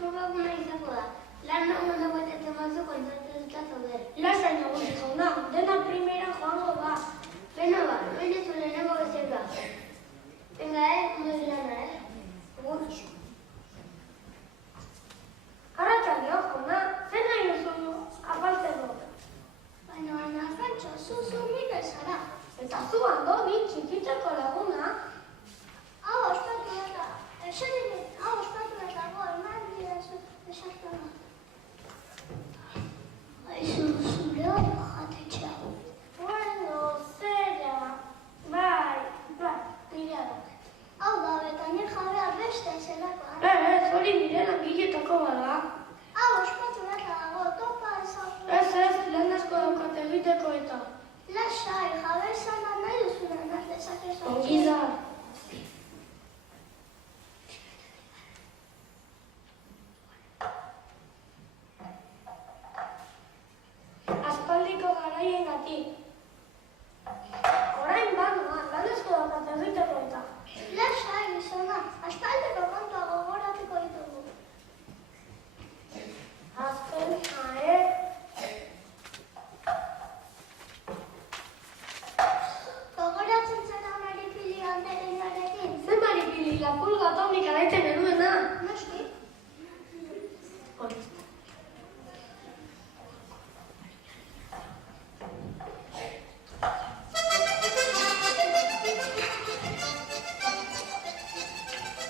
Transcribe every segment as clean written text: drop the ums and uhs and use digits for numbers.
probaguna izango da. Lan ondo batetzen bazu kontratuta zaude. Lasai nagusi jauna, dena primera joango da. Beno ba, menezu lehenengo bezala. Venga, muy lana, Gutxo. Arratsalde jauna, zer nahi duzu afaltzeko? Baina, Frantxo, zu mila zara. Eta zu ando, bi txikitzeko laguna. Hau ospatu eta, eman didazu esartu da. Aizu, zure hori jatetxea. Bueno, zera, bai, nire da. Hau da, eta nire jabea beste zelakoa. Hori nire langiletako bada. Hau ospatu eta dago, topa ezagun. Ez, lan asko daukat egiteko eta. Lasai, jabe esan da nahi duzunen dezakezu. Ongi da. Aspaldiko garaiengatik. Orain banoa, lan asko daukat egiteko eta. Lasai, gizona, aspaldiko kontua gogoratuko ditugu. Azkena, Gogoratzen zara maripili handaren garekin? Zer maripili, la pulga atomika daitzen genuena. Noski? Hori.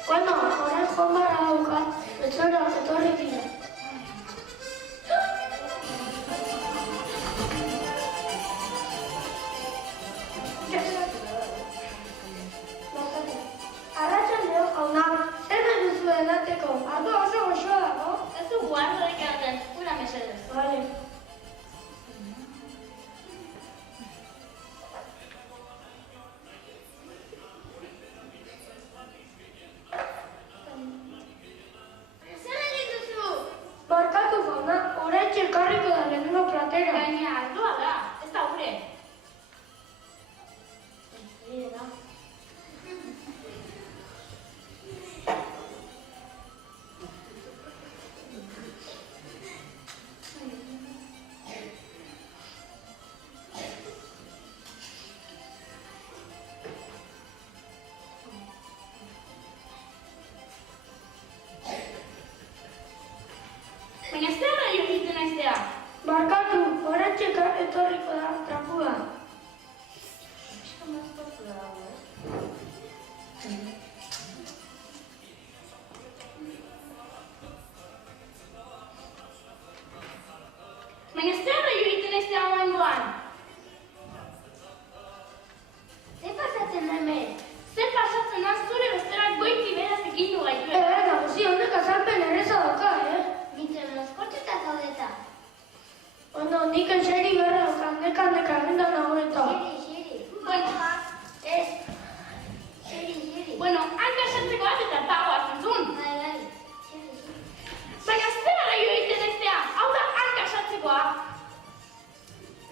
Bueno, orain joan bara daukat, etxora etorri dira. Arratsalde jauna, zer nahi duzu edateko? Ardo oso goxoa dago. Ez dugu ardorik edaten, ura mesedez. Vale. Zer egin duzu? Barkatu jauna, orain txekarriko da lehenengo platera. Baina ardoa da, ez da ure. Nire da. Baina ez da egiten naiztea. Barkatu, orain etorriko da trapua. Eska mazkotu da dago, Baina ez da egiten naiztea oaingoan. Ze pasatzen da hemen? Zer pasatzen da zure besterak goiti beraz egitu gaituen. Nagusi, honek azalpen erreza dauka, Nintzen mozkortuta zaudeta. Bueno, nik enseri berra daukan, neka eginda nago eta. Xeri. Bueno, Ez. Xeri. bueno, hanka esatzeko bat eta tagoa zentzun. Bai. Xeri. Baina ez da egiten naiztea, hau da hanka esatzekoa.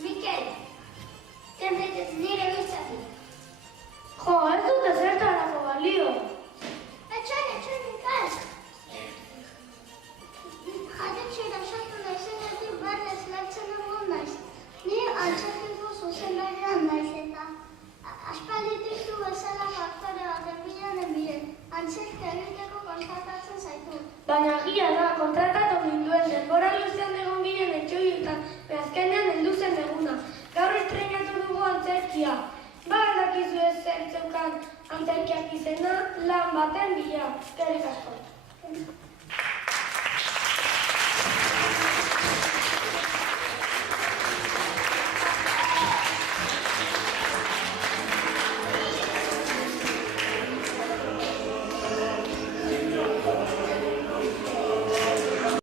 Mikel, tendetez nire bizati. Jo, ez dut ezertarako balio. Etxan, Mikel. Jatetxera sartu naizenetik barrez lartzen egon naiz. Ni antzerkiko zuzendarian naiz eta aspalditik zu bezalako aktore baten bilen. Antzerki egiteko kontratatzen zaitu. Baina gira da, kontratatu ninduen denbora luzean egon ginen etxoietan, azkenean heldu zen eguna. Gaur estreinatu dugu antzerkia. Ba, dakizu ez zer zeukan antzerkiak izena, lan baten bila. Eskerrik asko.